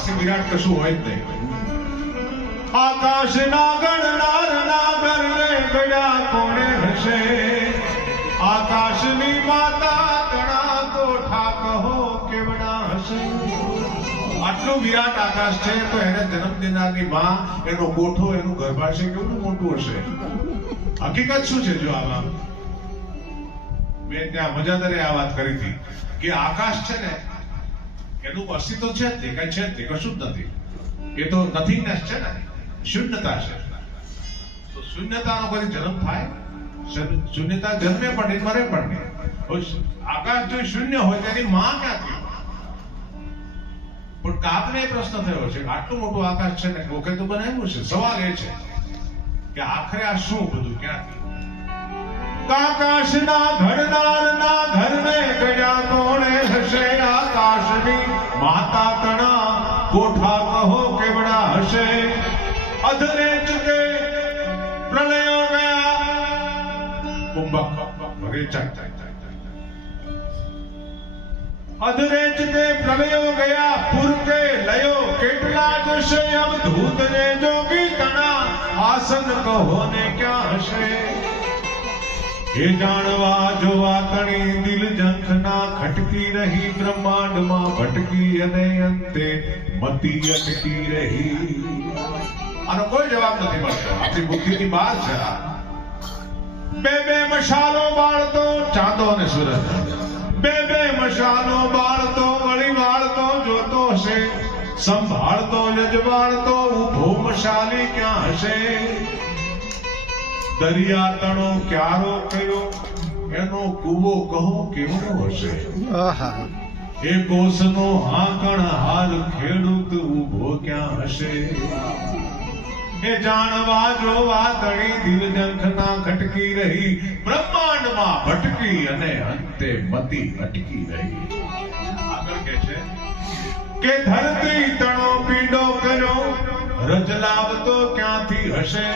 આકાશથી વિરાટ કશું હોય જ નહીં. આકાશના ગણનારના ઘરને ગયા કોણે હશે? આકાશની માતા ઘણા કોઠા કહો કેવડા હશે? આટલું વિરાટ આકાશ છે તો એને જન્મ દેનારની માં, એનો કોઠો, એનું ગર્ભાશય કેવું મોટું હશે? હકીકત શું છે? જો આમાં મેં ત્યાં મજાદારે આ વાત કરી હતી કે આકાશ છે ને એનું અસ્તિત્વ છે જ નહીં, કઈ છે જ નહીં, કશું જ નથી. એ તો નથિંગનેસ છે ને, શૂન્યતા છે. તો શૂન્યતાનો કોઈ જન્મ થાય? શૂન્યતા જન્મે પણ નહીં, મરે પણ નહીં. આકાશ જો શૂન્ય હોય તેની માં ક્યાંથી? પણ કાકને પ્રશ્ન થયો છે આટલું મોટું આકાશ છે ને કોકે તો બનાવ્યું છે. સવાલ એ છે કે આખરે આ શું બધું ક્યાંથી? આકાશના ઘડનારના ઘરને ગયા કોણે હશે? આકાશની માતા કણા કોઠા કહો કેવડા હશે? અધરે ચુકે પ્રલયો ગયા કુંભક ભરે ચાક અધરે ચુકે પ્રલયો ગયા પુરકે લયો કેટલા જશે અવધૂત ને જોગી તણા આસન કહો ને ક્યાં હશે? એ જાણવા જોવા તણી દિલ જંખના ખટકી રહી બ્રહ્માંડમાં ભટકી અને અંતે મતી અટકી રહી. આનો કોઈ જવાબ નથી મળતો, આપણી બુદ્ધિની બહાર છે. બે બે મશાલો બાળતો ચાંદો અને સૂરજ, બે બે મશાલો બાળતો વળી વાળતો જોતો હશે, સંભાળતો યજવાળતો ઊભો મશાલી ક્યાં હશે? દરિયા તણો ક્યારો કયો એનો કૂવો કહો કેવડો હશે? એ કોસનો હાકણ હાર ખેડૂત ઊભો ક્યાં હશે? એ જાણવા જોવા તણી દિલ જંખના ખટકી રહી બ્રહ્માંડમાં ભટકી અને અંતે મતી અટકી રહી. આગળ કે છે કે ધરતી તણો પીડો કર્યો રજ લાવતો ક્યાંથી હશે?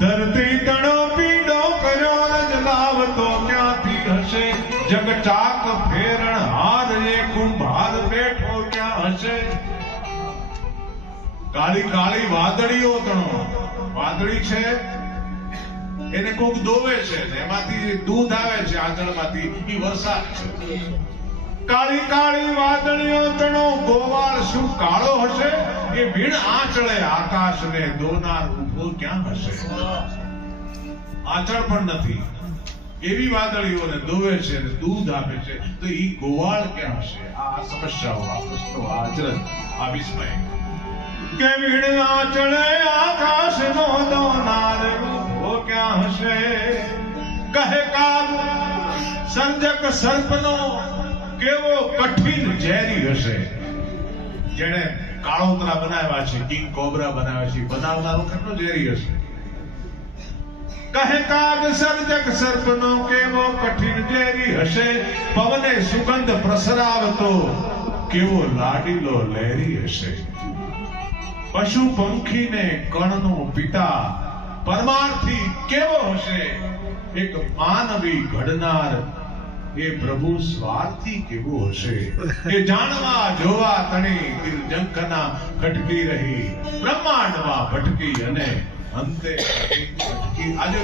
ધરતી તણો પીડો કર્યો રજ લાવતો ક્યાંથી હશે? જગ ચાક ફેરણ હાર એ કુંભાર બેઠો ક્યાં હશે? કાળી કાળી વાદળીઓ તણો, વાદળી છે એને કોક દોવે છે ને એમાંથી દૂધ આવે છે આંચળમાંથી, એ વરસાદ છે. કાળી કાળી વાદળીઓ તણો ગોવાળ શું કાળો હશે? એ ભીણ આંચળે આકાશને દોનાર ઊભો ક્યાં હશે? આંચળ પણ નથી એવી વાદળીઓને દોવે છે ને દૂધ આપે છે, તો ઈ ગોવાળ ક્યાં હશે? આ સમસ્યાઓ, આ પ્રશ્નો, આ અચરજ, આ વિસ્મય કે ભીણ આંચળે આકાશનો દોનાર ઊભો ક્યાં હશે? કહે કાગ સર્જક સર્પનો કેવો કઠિન ઝેરી હશે? જેણે કાળોતરા બનાવ્યા છે, કિંગ કોબરા બનાવ્યા છે, બનાવનારો કેટલો ઝેરી હશે? કહે કાગ સર્જક સર્પનો કેવો કઠિન ઝેરી હશે? પવને સુગંધ પ્રસરાવતો કેવો લાડીલો લહેરી હશે? પશુ પંખીને કણનો પિતા પરમાર્થી કેવો હશે? એક માનવી ઘડનાર એ પ્રભુ સ્વાર્થી કેવો હશે? એ જાણવા જોવા તણી દિલ જંખના ખટકી રહી બ્રહ્માંડમાં ભટકી અને અંતે ભટકી. આજે